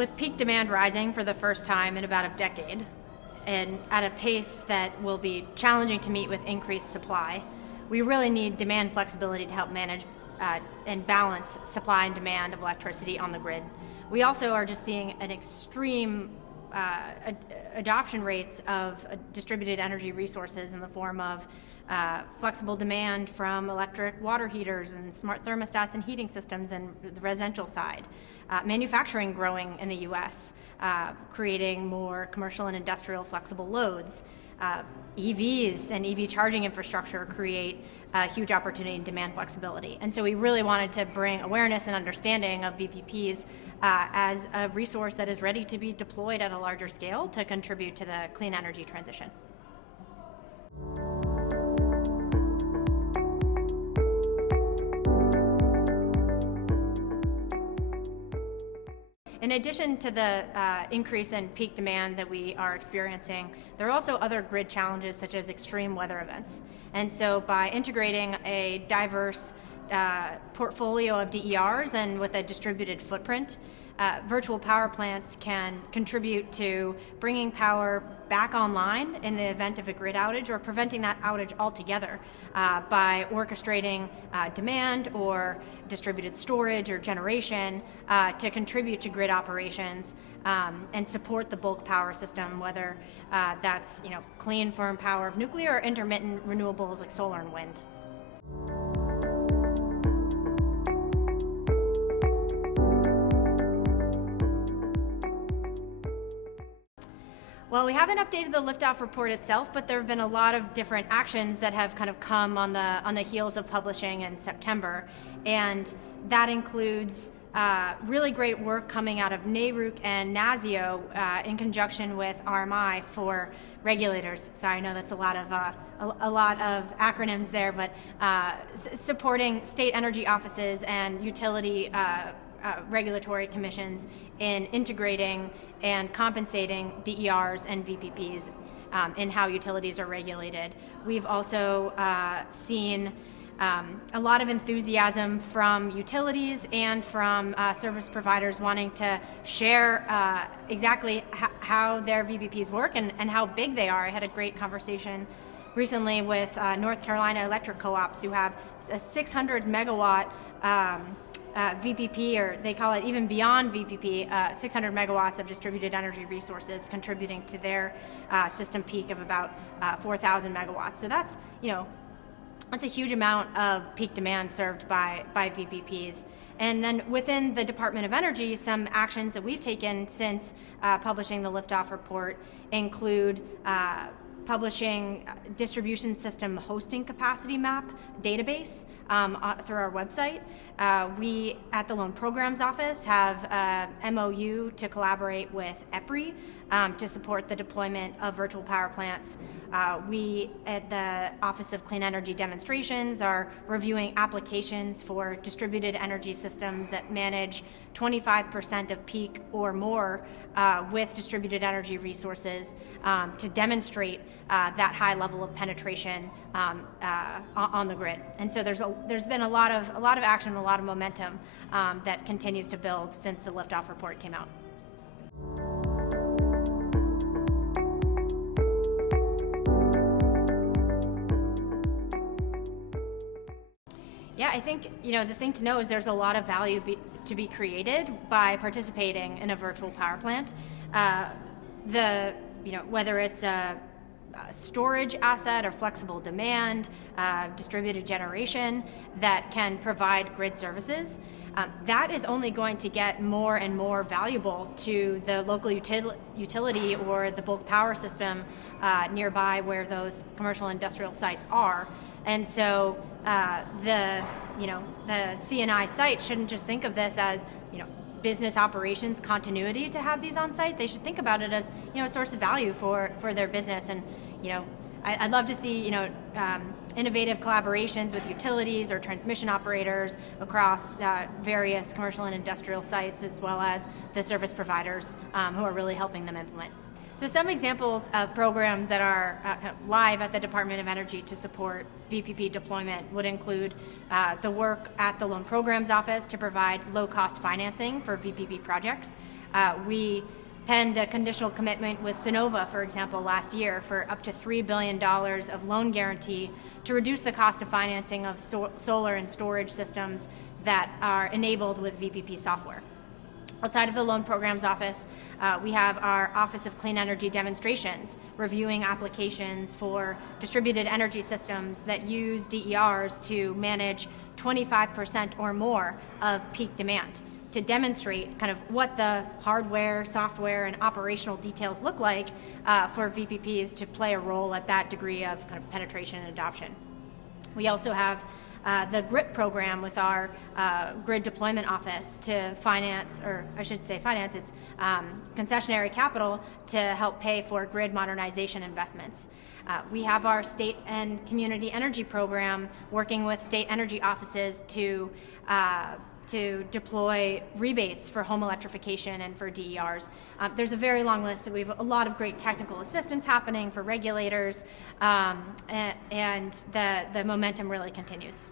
With peak demand rising for the first time in about a decade, and at a pace that will be challenging to meet with increased supply, we really need demand flexibility to help manage and balance supply and demand of electricity on the grid. We also are just seeing an extreme adoption rates of distributed energy resources in the form of flexible demand from electric water heaters and smart thermostats and heating systems and the residential side. Manufacturing growing in the US, creating more commercial and industrial flexible loads. EVs and EV charging infrastructure create a huge opportunity in demand flexibility. And so we really wanted to bring awareness and understanding of VPPs as a resource that is ready to be deployed at a larger scale to contribute to the clean energy transition. In addition to the increase in peak demand that we are experiencing, there are also other grid challenges such as extreme weather events. And so by integrating a diverse portfolio of DERs and with a distributed footprint, virtual power plants can contribute to bringing power back online in the event of a grid outage or preventing that outage altogether by orchestrating demand or distributed storage or generation to contribute to grid operations and support the bulk power system, whether that's clean, firm power of nuclear or intermittent renewables like solar and wind. Well, we haven't updated the Liftoff report itself, but there have been a lot of different actions that have kind of come on the heels of publishing in September, and that includes really great work coming out of NARUC and NASIO in conjunction with RMI for regulators. Sorry, I know that's a lot of acronyms there, but supporting state energy offices and utility regulatory commissions in integrating and compensating DERs and VPPs in how utilities are regulated. We've also seen a lot of enthusiasm from utilities and from service providers wanting to share exactly how their VPPs work and how big they are. I had a great conversation recently with North Carolina electric co-ops who have a 600 megawatt VPP, or they call it even beyond VPP, 600 megawatts of distributed energy resources contributing to their system peak of about 4,000 megawatts. So that's a huge amount of peak demand served by VPPs. And then within the Department of Energy, some actions that we've taken since publishing the Liftoff report include publishing distribution system hosting capacity map database through our website. We at the Loan Programs Office have a MOU to collaborate with EPRI to support the deployment of virtual power plants. We at the Office of Clean Energy Demonstrations are reviewing applications for distributed energy systems that manage 25% of peak or more with distributed energy resources to demonstrate that high level of penetration on the grid. And so there's been a lot of action, a lot of momentum that continues to build since the Liftoff report came out. Yeah, I think the thing to know is there's a lot of value to be created by participating in a virtual power plant. Whether it's a storage asset or flexible demand, distributed generation that can provide grid services, that is only going to get more and more valuable to the local utility or the bulk power system nearby where those commercial industrial sites are. And so the C&I site shouldn't just think of this as business operations continuity to have these on site. They should think about it as a source of value for their business. And I'd love to see innovative collaborations with utilities or transmission operators across various commercial and industrial sites, as well as the service providers who are really helping them implement. So some examples of programs that are live at the Department of Energy to support VPP deployment would include the work at the Loan Programs Office to provide low-cost financing for VPP projects. We penned a conditional commitment with Sonova, for example, last year for up to $3 billion of loan guarantee to reduce the cost of financing of solar and storage systems that are enabled with VPP software. Outside of the Loan Programs Office, we have our Office of Clean Energy Demonstrations, reviewing applications for distributed energy systems that use DERs to manage 25% or more of peak demand, to demonstrate kind of what the hardware, software, and operational details look like for VPPs to play a role at that degree of kind of penetration and adoption. We also have the GRIP program with our Grid Deployment Office to finance, or I should say finance, it's concessionary capital to help pay for grid modernization investments. We have our state and community energy program working with state energy offices to deploy rebates for home electrification and for DERs. There's a very long list, and we have a lot of great technical assistance happening for regulators, and the momentum really continues.